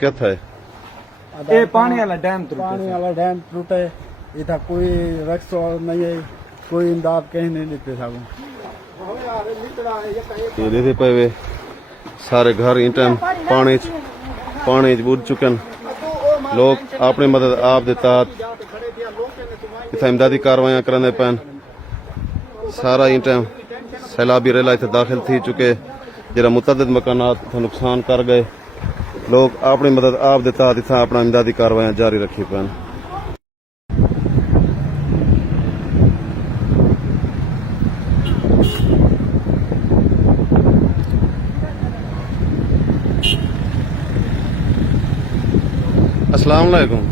क्या था? ये पानी वाला डैम टूटे। इधर कोई रक्स नहीं है, कोई इमदाद कहीं नहीं लेते साहब। ये देते पे सारे घर ईंटन पानी बुझ चुके हैं। लोग अपनी मदद आप देता इतना इमदादी कार्रवाइयां करने पैन। सारा ईंटन सैलाबी रेला इतने दाखिल थी चुके, जरा मुतअद्दिद मकानात नुकसान कर गए। लोग अपनी मदद आप देता इतना अपना इमदादी कार्रवाइयां जारी रखी पैन। अस्सलाम वालेकुम।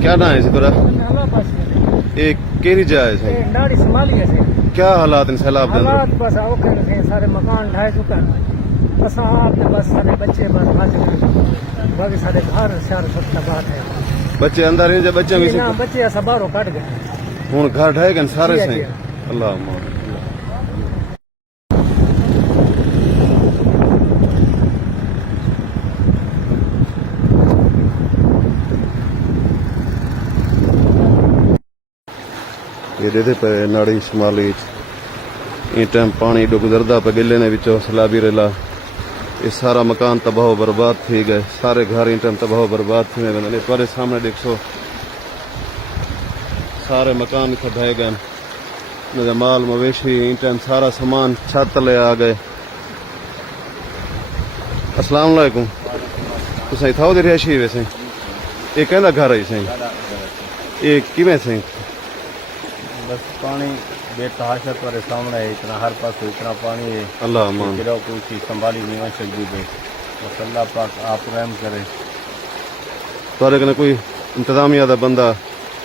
क्या नाम है तेरा? एक केरी जाए से नाड़ी संभाली है। क्या हालात इन सैलाब दे? हालात बस औखे हैं, सारे मकान ढाए चुके हैं। बस आप बस सारे बच्चे बस बाकी सारे घर शहर सब तबाह है। बच्चे अंदर ही बच्चे भी ना बच्चे ऐसा बाहरों कट गए। हूं घर ढाए गए सारे से। अल्लाह ये देते पे नाड़ी शुमाली ईंटम पानी डो गुजरदा पे गिले ने विचो सैलाबी रेला। ये सारा मकान तबाह बर्बाद थी गए, सारे घर ईंटम तबाह बर्बाद थी गए। तुम्हारे सामने देखो सारे मकान इतने ढह गए, माल मवेशी ईंटम सारा सामान छत तले आ गए। अस्सलाम वालेकुम। तुम इतना उधर रिहायशी वैसे ये कहना घर है सही ये किमें सही? बस पानी बेतहाशा तुम्हारे सामने है, इतना हर पास इतना पानी है। अल्लाह मान कोई चीज संभाली नहीं हो सकती है। बस अल्लाह पाक आप रहम करे। तुम्हारे कने कोई इंतजामिया दा बंदा?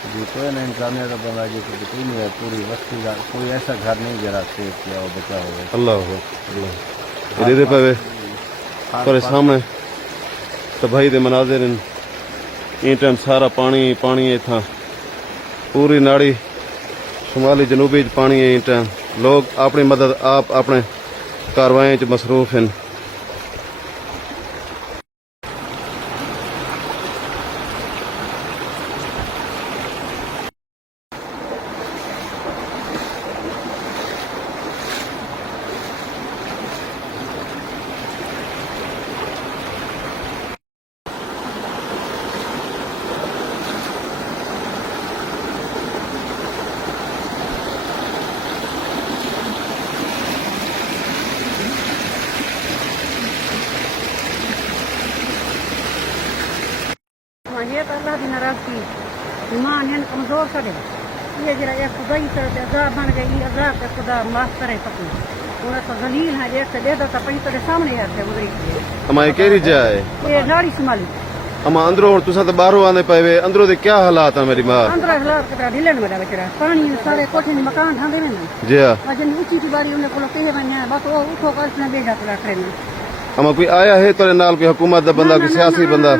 जी कोई नहीं, इंतजामिया का बंदा जी कोई नहीं है। पूरी बस्ती का कोई ऐसा घर नहीं जरा सेव किया हो बचा हो। अल्लाह ये दे पे तुम्हारे सामने तबाही दे मनाजिर ईंटन सारा पानी पानी है। था पूरी नाड़ी शुमाली जनूबी पानी है ईंटन। लोग अपनी मदद आप अपने कार्रवाई च मसरूफ हैं। ये तो अल्लाह की नाराजगी ईमान है कमजोर करे। ये जरा एक खुदाई तरह अजाब बन गई। अजाब के खुदा माफ करे पकड़ उन्हें तो जलील है। एक से दे दो तो पी तेरे सामने है गुजरी। हमारी केरी जाए ये नाड़ी संभाली अमा अंदरों तुसा तो बाहरों आने पे अंदरों दे क्या हालात है मेरी मां? अंदर हालात के ढीले में बेचारा पानी सारे कोठे में मकान ढांगे में ना जी हां अजन ऊंची की बारी उन्हें कोलो कहे बने बस वो उठो कर इसने भेजा तो ट्रेन में। अमा कोई आया है तेरे नाल कोई हुकूमत दा बंदा कोई सियासी बंदा?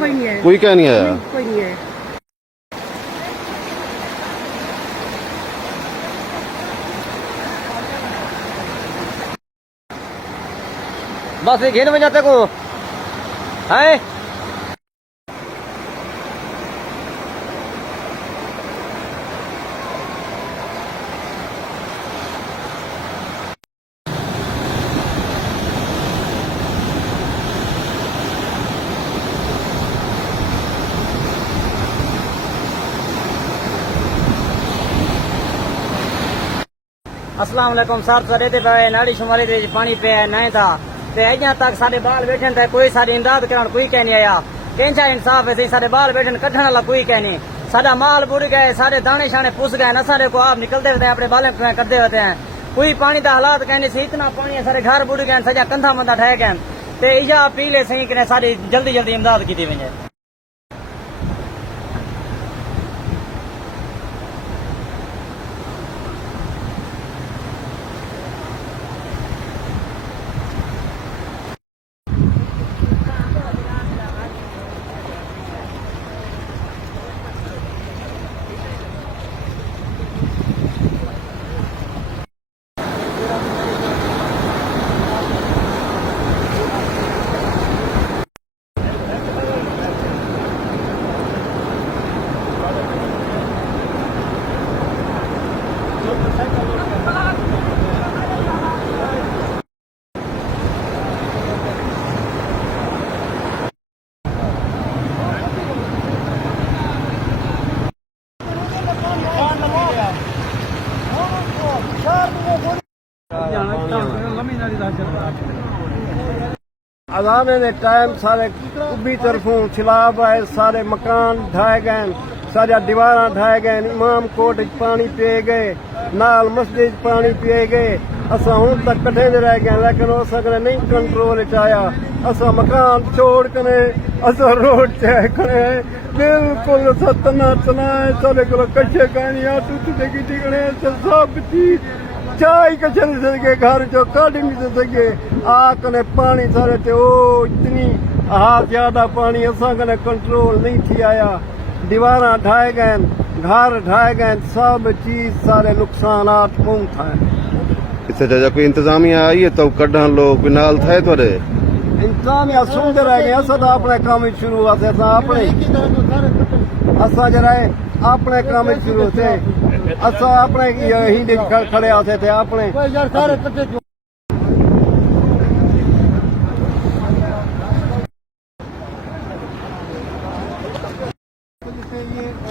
कोई नहीं है। कोई क्या नहीं आया? कोई नहीं है। बस ये घेर में जाते को है। अस्सलाम वालेकुम सर। सरे ते पे नाड़ी शुमारी दे पानी पे नहीं था ते अजा तक सारे बाल बैठे थे। कोई सारी इमदाद कराने कोई कह नहीं आया। कैंचा इंसाफ है सारे बाल बैठे कढ़ने वाला कोई कह नहीं। सारा माल बुड़ गए, सारे दाने शाने पुस गए न। सारे को आप निकलते होते हैं अपने बाले करते होते हैं। कोई पानी का हालात कहने से इतना पानी है सारे घर बुड़ गए, सजा कंधा मंधा ठह गए। ते इजा पीले सही कने सारी जल्दी जल्दी इमदाद की वजे। अजाने ने टाइम सारे उबी तरफों सैलाब आए, सारे मकान ढाए गए, सारे दीवार ढाए गए, इमाम कोट पानी पिए गए, नाल मस्जिद पानी पिए गए। असा हूं तक कट्ठे रह गए, लेकिन उस नहीं कंट्रोल च आया। असा मकान छोड़ कर असा रोड तय करे बिल्कुल सतना चलाए, सारे को कच्चे कहनी सब चीज चाय कच्चे नहीं सके, घर चो कढ़ नहीं सके। आकने पानी सारे ते ओ इतनी ज्यादा पानी असा कने कंट्रोल नहीं थी आया। दीवार ढाए गए, घर ढाए गए, सब चीज सारे नुकसानात पहुंचा है। इतने जजा कोई इंतजामिया आई है तो कढ़न लोग नाल थे थोड़े इंतजामिया सुनते रह गए। असा अपने काम शुरू हुआ थे, अपने असा जरा अपने काम शुरू थे, असा अपने हिंदी खड़े होते थे अपने। ये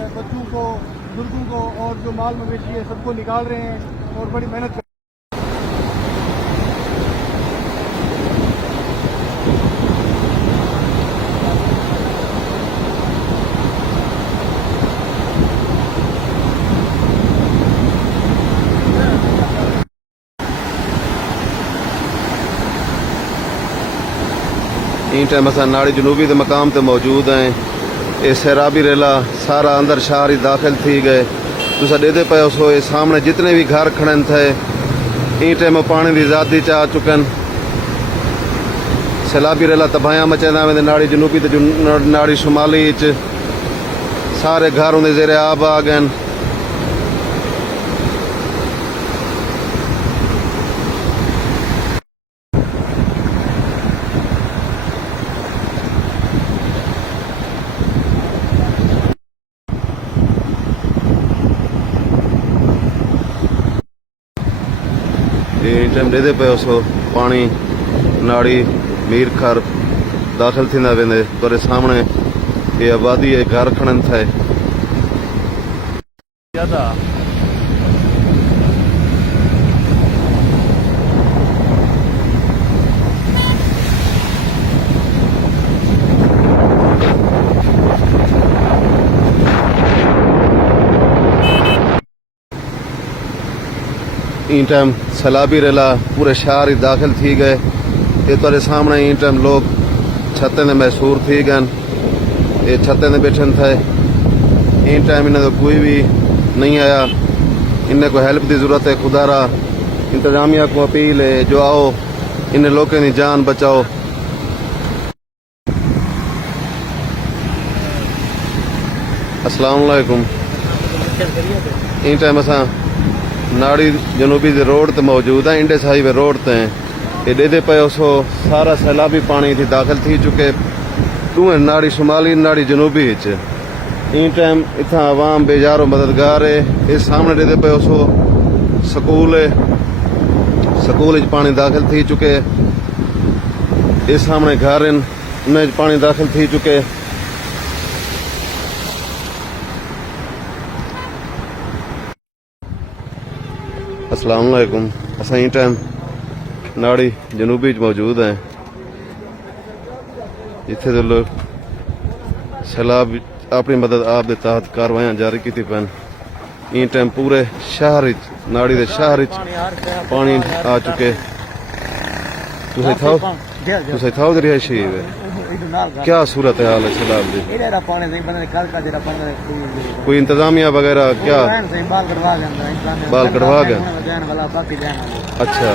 बच्चों को, बुजुर्गों को और जो माल मवेशी है सबको निकाल रहे हैं और बड़ी मेहनत कर इन टाइम असां नाड़ी जनूबी के मकाम ते मौजूद हैं। ये सैराबी रेला सारा अंदर शहर ही दाखिल थी गए। तुसा ॾेदे पियो सो ये सामने जितने भी घर खड़न थे इन टाइम पानी की ज़्यादा चा चुकन। सैलाबी रेला तबाहियां मचांदा वेंदे नाड़ी जनूबी ते नाड़ी शुमाली च सारे घर उनके ज़ेरे आब आ गए। इन टाइम ॾेदे पियो सो पानी नाड़ी मीर खर दाखिल थींदा वेंदे पर सामने ये आबादी है घर खड़न थे। ज्यादा इन टाइम सैलाबी रेला पूरे शहर ही दाखिल थी गए। ये तेरे सामने इन टाइम लोग छतें ने महसूर थी गए, ये छतें ने बैठन थे। इन टाइम इन्हें तो कोई भी नहीं आया, इन्हें को हेल्प की जरूरत है। खुदारा इंतजामिया को अपील है जो आओ इन लोगों की जान बचाओ। अस्सलाम वालेकुम। इन टाइम असां नाड़ी जनूबी दे रोड ते मौजूद है, इंडस हाईवे रोड ते। ये ॾेदे पियो सो सारा सैलाबी पानी थी दाखिल थी चुके दूं नाड़ी शुमाली नाड़ी जनूबी च। इन टाइम इतना आवाम बेजारो मददगार है। इस सामने ॾेदे पियो सो स्कूल है, स्कूल पानी दाखिल थी चुके। इस सामने घर उन पानी दाखिल थी चुके। अस्सलाम वालेकुम। असां इन टाइम नाड़ी जनूबी मौजूद हैं, जिथे दे लोग सैलाब अपनी मदद आप दे तहत कार्रवाइयां जारी की पैन। इन टाइम पूरे शहर नाड़ी दे शहर पानी आ चुके। तुसें थाओ दे रिहायशी क्या सूरत हाल है सैलाब दी? कोई इंतजामिया वगैरह क्या बाल कटवा गए? अच्छा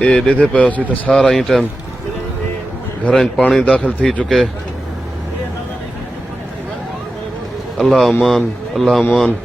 ये ॾेदे पियो सी सारा इन टाइम घर पानी दाखिल थी चुके। अल्लाह अमान, अल्लाह अमान।